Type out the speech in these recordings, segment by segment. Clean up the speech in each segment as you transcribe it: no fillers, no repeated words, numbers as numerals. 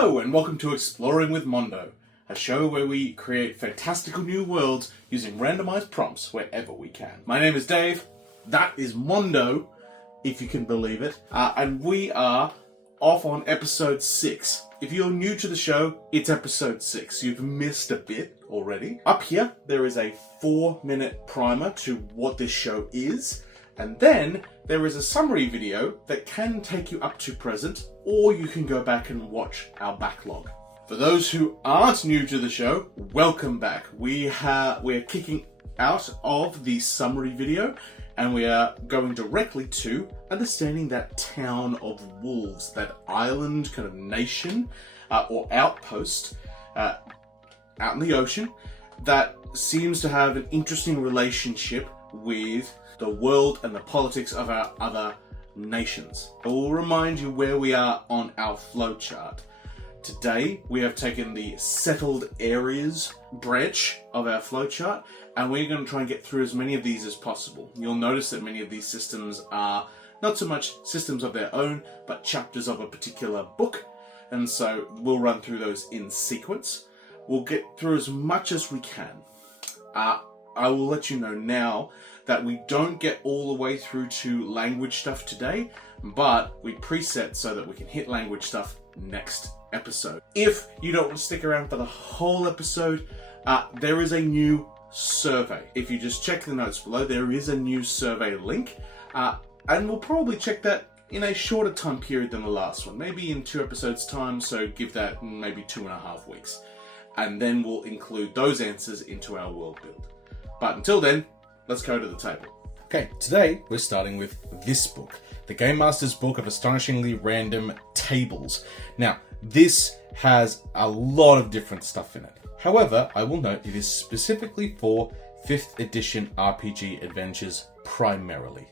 Hello and welcome to Exploring with Mondo, a show where we create fantastical new worlds using randomized prompts wherever we can. My name is Dave, that is Mondo, if you can believe it, and we are off on episode 6. If you're new to the show, it's episode 6. You've missed a bit already. Up here, there is a 4-minute primer to what this show is, and then there is a summary video that can take you up to present, or you can go back and watch our backlog. For those who aren't new to the show, welcome back. We're kicking out of the summary video, and we are going directly to understanding that town of wolves, that island kind of nation or outpost out in the ocean that seems to have an interesting relationship with the world and the politics of our other nations. I will remind you where we are on our flowchart. Today we have taken the settled areas branch of our flowchart, and we're going to try and get through as many of these as possible. You'll notice that many of these systems are not so much systems of their own, but chapters of a particular book, and so we'll run through those in sequence. We'll get through as much as we can. I will let you know now that we don't get all the way through to language stuff today, but we preset so that we can hit language stuff next episode. If you don't want to stick around for the whole episode, there is a new survey. If you just check the notes below, there is a new survey link, and we'll probably check that in a shorter time period than the last one, maybe in 2 episodes time, so give that maybe 2.5 weeks. And then we'll include those answers into our world build. But until then, let's go to the table. Okay, today we're starting with this book, the Game Master's Book of Astonishingly Random Tables. Now, this has a lot of different stuff in it. However, I will note it is specifically for 5th edition RPG adventures primarily.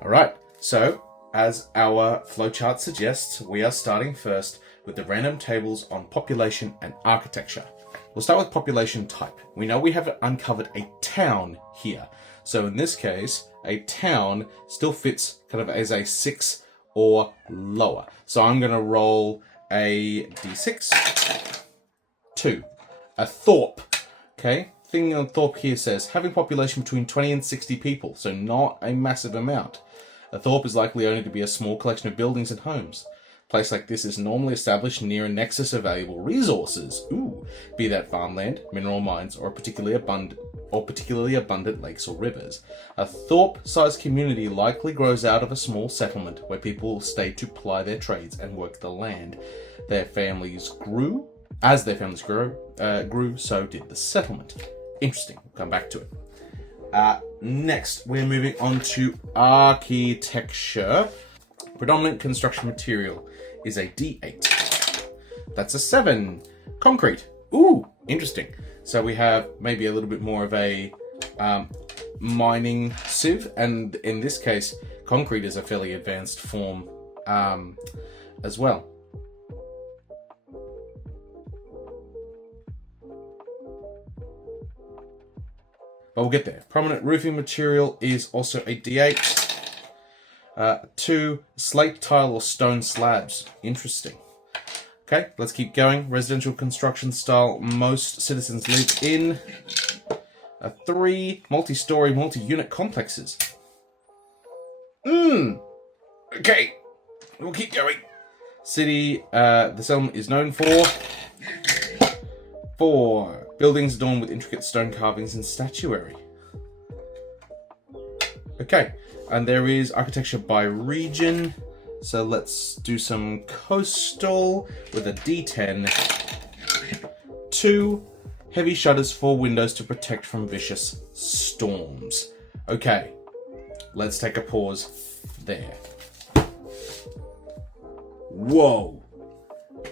Alright, so as our flowchart suggests, we are starting first with the random tables on population and architecture. We'll start with population type. We know we have uncovered a town here. So in this case, a town still fits kind of as a 6 or lower. So I'm going to roll a d6. 2. A Thorpe. Okay, thing on Thorpe here says, having population between 20 and 60 people, so not a massive amount. A Thorpe is likely only to be a small collection of buildings and homes. A place like this is normally established near a nexus of valuable resources, be that farmland, mineral mines, or particularly abundant lakes or rivers. A Thorpe-sized community likely grows out of a small settlement where people stay to ply their trades and work the land. As their families grew, so did the settlement. Interesting. We'll come back to it. Next, we're moving on to architecture. Predominant construction material is a D8. That's a 7. Concrete. Ooh, interesting. So we have maybe a little bit more of a mining sieve, and in this case, concrete is a fairly advanced form as well. But we'll get there. Prominent roofing material is also a D8. 2, slate, tile, or stone slabs. Interesting. Okay, let's keep going. Residential construction style most citizens live in. 3, multi-story, multi-unit complexes. Okay, we'll keep going. City, the settlement is known for. 4, buildings adorned with intricate stone carvings and statuary. Okay, and there is architecture by region. So let's do some coastal with a D10. 2, heavy shutters for windows to protect from vicious storms. Okay, let's take a pause there. Whoa.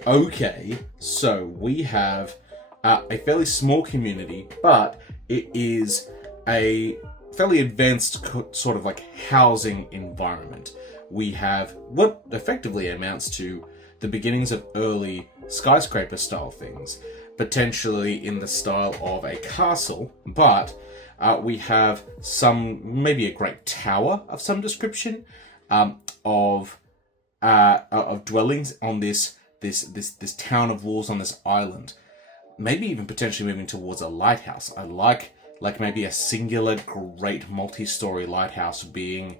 Okay, so we have a fairly small community, but it is a fairly advanced sort of like housing environment. We have what effectively amounts to the beginnings of early skyscraper style things, potentially in the style of a castle, but we have maybe a great tower of some description, of of dwellings on this town of walls on this island. Maybe even potentially moving towards a lighthouse. I like maybe a singular great multi-story lighthouse being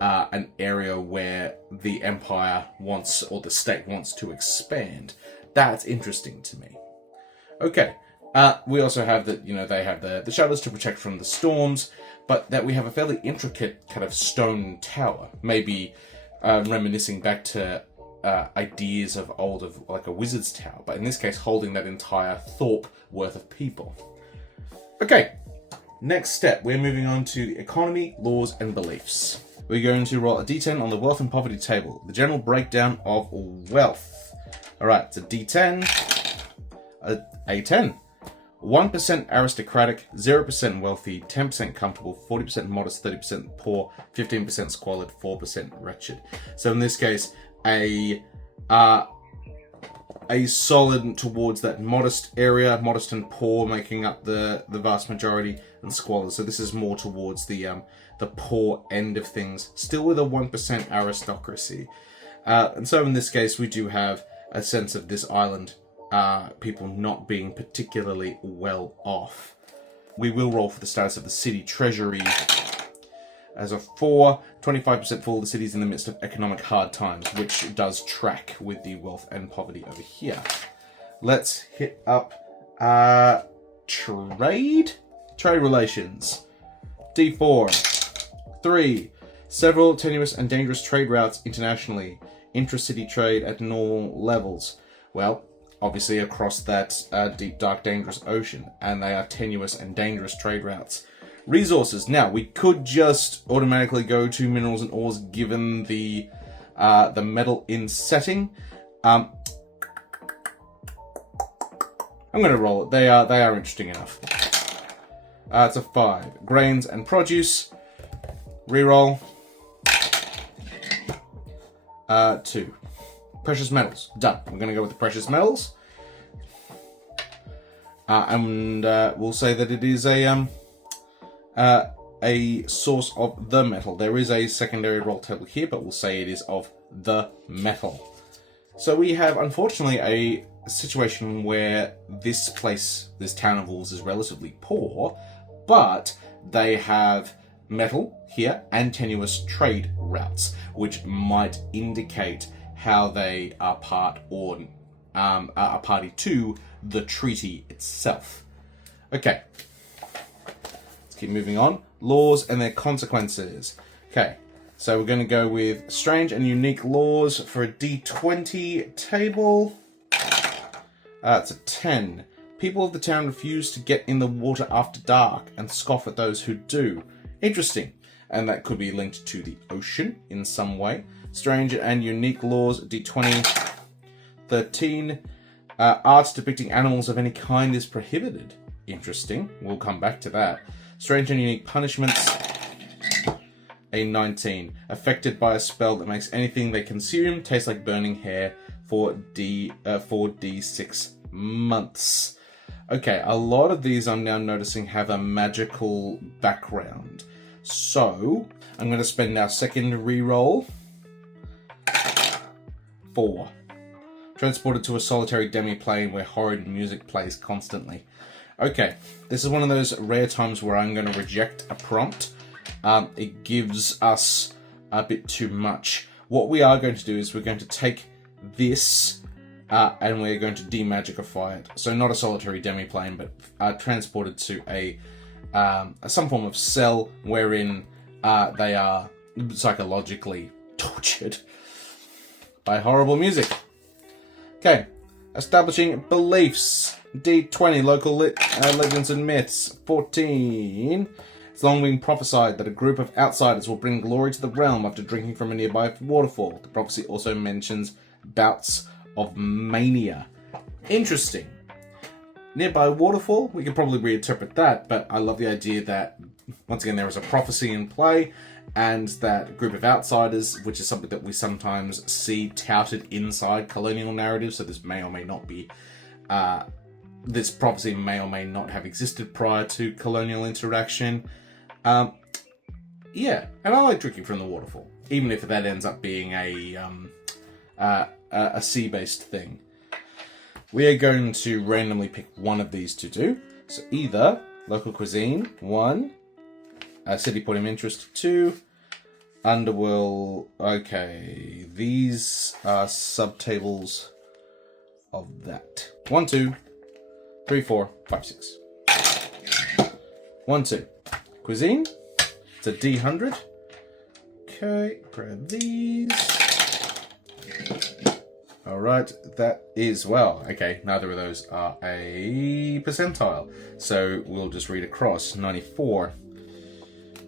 an area where the empire wants, or the state wants to expand. That's interesting to me. Okay, we also have that, they have the shutters to protect from the storms, but that we have a fairly intricate kind of stone tower, maybe reminiscing back to ideas of old, of like a wizard's tower, but in this case holding that entire Thorpe worth of people. Okay, next step, we're moving on to economy, laws, and beliefs. We're going to roll a d10 on the wealth and poverty table. The general breakdown of wealth. Alright, it's a d10, a 10. 1% aristocratic, 0% wealthy, 10% comfortable, 40% modest, 30% poor, 15% squalid, 4% wretched. So in this case, a solid towards that modest area, modest and poor making up the vast majority, and squalid. So this is more towards the poor end of things, still with a 1% aristocracy. And so in this case, we do have a sense of this island, people not being particularly well off. We will roll for the status of the city treasury as a 4, 25% full. The city's in the midst of economic hard times, which does track with the wealth and poverty over here. Let's hit up trade relations. D4. 3. Several tenuous and dangerous trade routes internationally. Intra-city trade at normal levels. Well, obviously across that deep, dark, dangerous ocean, and they are tenuous and dangerous trade routes. Resources. Now, we could just automatically go to minerals and ores given the metal in setting. I'm going to roll it. They are interesting enough. It's a 5. Grains and produce. Reroll. 2. Precious metals. Done. We're going to go with the precious metals. And we'll say that it is a source of the metal. There is a secondary roll table here, but we'll say it is of the metal. So we have, unfortunately, a situation where this place, this town of Wolves, is relatively poor, but they have metal here and tenuous trade routes, which might indicate how they are part or are a party to the treaty itself. Okay, let's keep moving on. Laws and their consequences. Okay, so we're going to go with strange and unique laws for a D20 table. It's a 10. People of the town refuse to get in the water after dark and scoff at those who do. Interesting. And that could be linked to the ocean in some way. Strange and unique laws, D20. 13. Art depicting animals of any kind is prohibited. Interesting. We'll come back to that. Strange and unique punishments. A 19. Affected by a spell that makes anything they consume taste like burning hair for D6 months. Okay, a lot of these I'm now noticing have a magical background. So, I'm going to spend our second reroll. 4. Transported to a solitary demi-plane where horrid music plays constantly. Okay, this is one of those rare times where I'm going to reject a prompt. It gives us a bit too much. What we are going to do is we're going to take this and we're going to demagicify it. So not a solitary demi-plane, but transported to some form of cell wherein they are psychologically tortured by horrible music. Okay, establishing beliefs. D20, local legends and myths. 14. It's long been prophesied that a group of outsiders will bring glory to the realm after drinking from a nearby waterfall. The prophecy also mentions bouts of mania. Interesting. Nearby waterfall, we could probably reinterpret that, but I love the idea that, once again, there is a prophecy in play, and that group of outsiders, which is something that we sometimes see touted inside colonial narratives, so this may or may not be, this prophecy may or may not have existed prior to colonial interaction. Yeah, and I like drinking from the waterfall, even if that ends up being a a sea-based thing. We are going to randomly pick one of these to do. So either local cuisine, 1, city point of interest, 2, underworld. Okay, these are subtables of that. 1, 2, 3, 4, 5, 6. 1, 2. Cuisine. It's a D100. Okay, grab these. Alright, that is, well, okay, neither of those are a percentile. So we'll just read across. 94.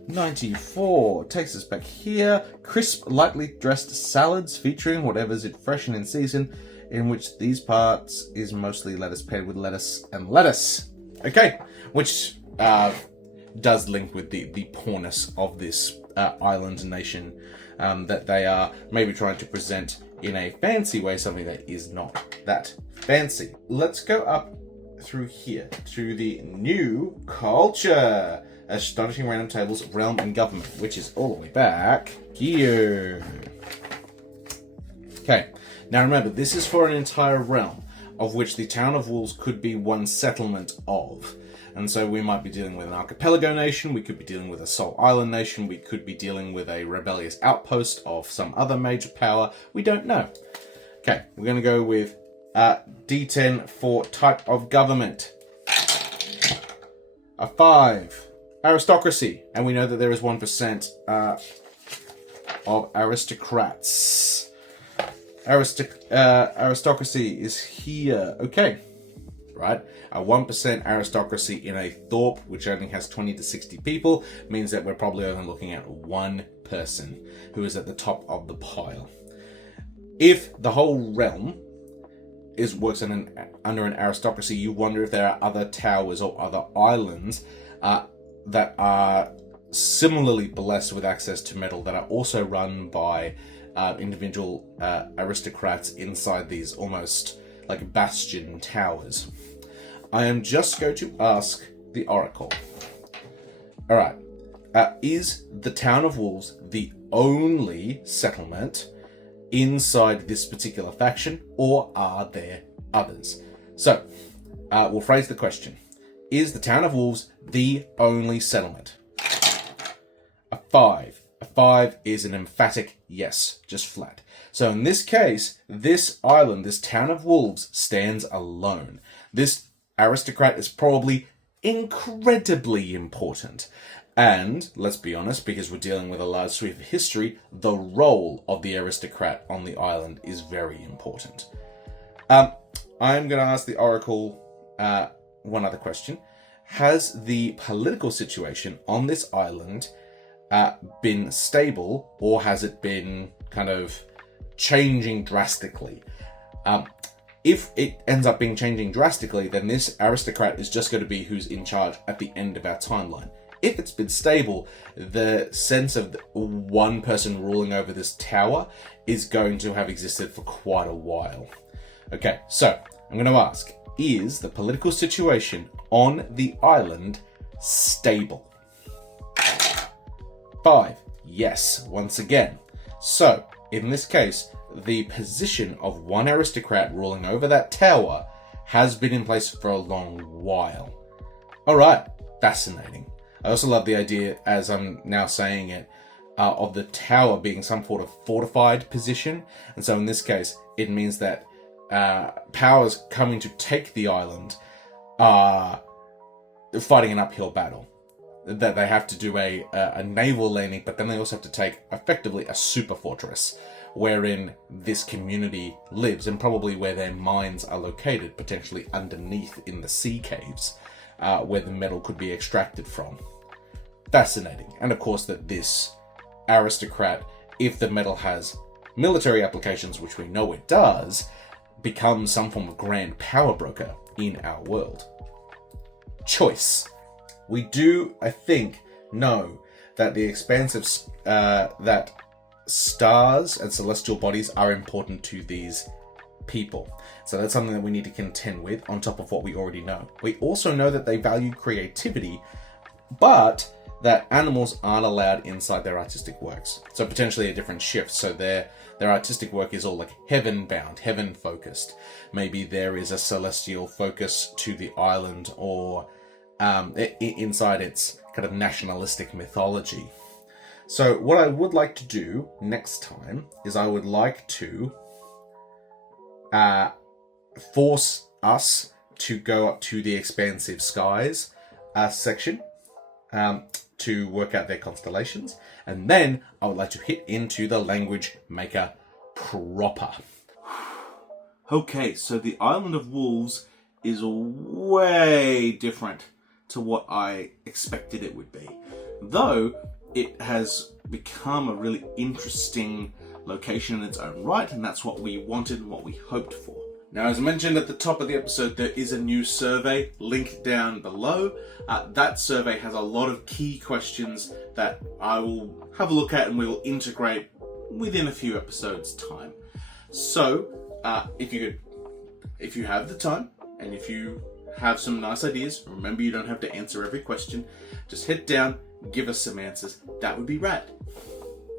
94 takes us back here. Crisp, lightly dressed salads featuring whatever's it fresh and in season, in which these parts is mostly lettuce paired with lettuce and lettuce. Okay, which does link with the poorness of this island nation, that they are maybe trying to present in a fancy way something that is not that fancy. Let's go up through here to the new culture. Astonishing random tables, realm and government, which is all the way back here. Okay, now remember, this is for an entire realm, of which the town of Wolves could be one settlement of. And so we might be dealing with an archipelago nation, we could be dealing with a sole island nation, we could be dealing with a rebellious outpost of some other major power. We don't know. Okay, we're going to go with D10 for type of government. A 5. Aristocracy. And we know that there is 1% of aristocrats. Aristocracy is here. Okay. Right? A 1% aristocracy in a Thorpe, which only has 20 to 60 people, means that we're probably only looking at one person who is at the top of the pile. If the whole realm works under an aristocracy, you wonder if there are other towers or other islands that are similarly blessed with access to metal that are also run by individual aristocrats inside these almost like bastion towers. I am just going to ask the Oracle. Alright, is the town of Wolves the only settlement inside this particular faction, or are there others? So, we'll phrase the question. Is the town of Wolves the only settlement? A 5. A 5 is an emphatic yes, just flat. So in this case, this island, this town of Wolves, stands alone. This aristocrat is probably incredibly important. And, let's be honest, because we're dealing with a large sweep of history, the role of the aristocrat on the island is very important. I'm going to ask the Oracle one other question. Has the political situation on this island been stable, or has it been kind of changing drastically? If it ends up being changing drastically, then this aristocrat is just going to be who's in charge at the end of our timeline. If it's been stable, the sense of one person ruling over this tower is going to have existed for quite a while. Okay, so I'm going to ask, is the political situation on the island stable? 5. Yes, once again. So, in this case, the position of one aristocrat ruling over that tower has been in place for a long while. Alright, fascinating. I also love the idea, as I'm now saying it, of the tower being some sort of fortified position. And so in this case, it means that powers coming to take the island are fighting an uphill battle. That they have to do a naval landing, but then they also have to take effectively a super fortress wherein this community lives, and probably where their mines are located, potentially underneath in the sea caves, where the metal could be extracted from. Fascinating. And of course that this aristocrat, if the metal has military applications, which we know it does, becomes some form of grand power broker in our world. Choice. We do, I think, know that the expansive that stars and celestial bodies are important to these people. So that's something that we need to contend with on top of what we already know. We also know that they value creativity, but that animals aren't allowed inside their artistic works. So potentially a different shift. So their their artistic work is all like heaven-bound, heaven-focused. Maybe there is a celestial focus to the island, or inside its kind of nationalistic mythology. So what I would like to do next time is I would like to force us to go up to the expansive skies section to work out their constellations, and then I would like to hit into the language maker proper. Okay, so the Island of Wolves is way different to what I expected it would be, though it has become a really interesting location in its own right, and that's what we wanted and what we hoped for. Now, as mentioned at the top of the episode, there is a new survey, link down below. That survey has a lot of key questions that I will have a look at and we will integrate within a few episodes' time. So, if you have the time, and if you have some nice ideas, remember you don't have to answer every question, just head down, give us some answers. That would be rad.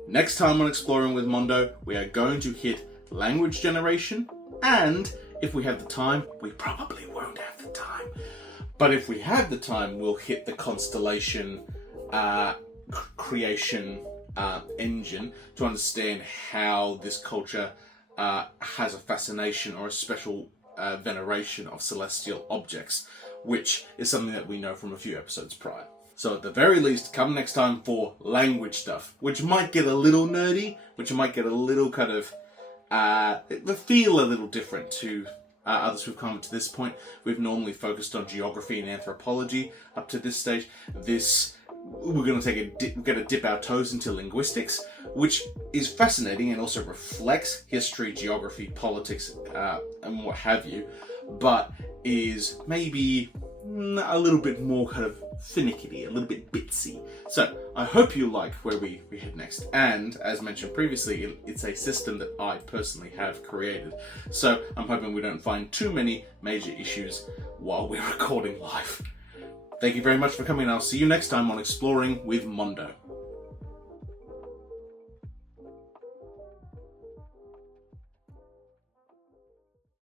Next time on Exploring with Mondo, we are going to hit language generation, and if we have the time, we probably won't have the time, but if we have the time, we'll hit the constellation creation engine to understand how this culture has a fascination or a special veneration of celestial objects, which is something that we know from a few episodes prior. So at the very least, come next time for language stuff, which might get a little nerdy, which might get a little kind of feel a little different to others who've come to this point. We've normally focused on geography and anthropology up to this stage. We're going to dip our toes into linguistics, which is fascinating and also reflects history, geography, politics, and what have you, but is maybe a little bit more kind of finicky, a little bit bitsy. So I hope you like where we head next. And as mentioned previously, it's a system that I personally have created. So I'm hoping we don't find too many major issues while we're recording live. Thank you very much for coming, and I'll see you next time on Exploring with Mondo.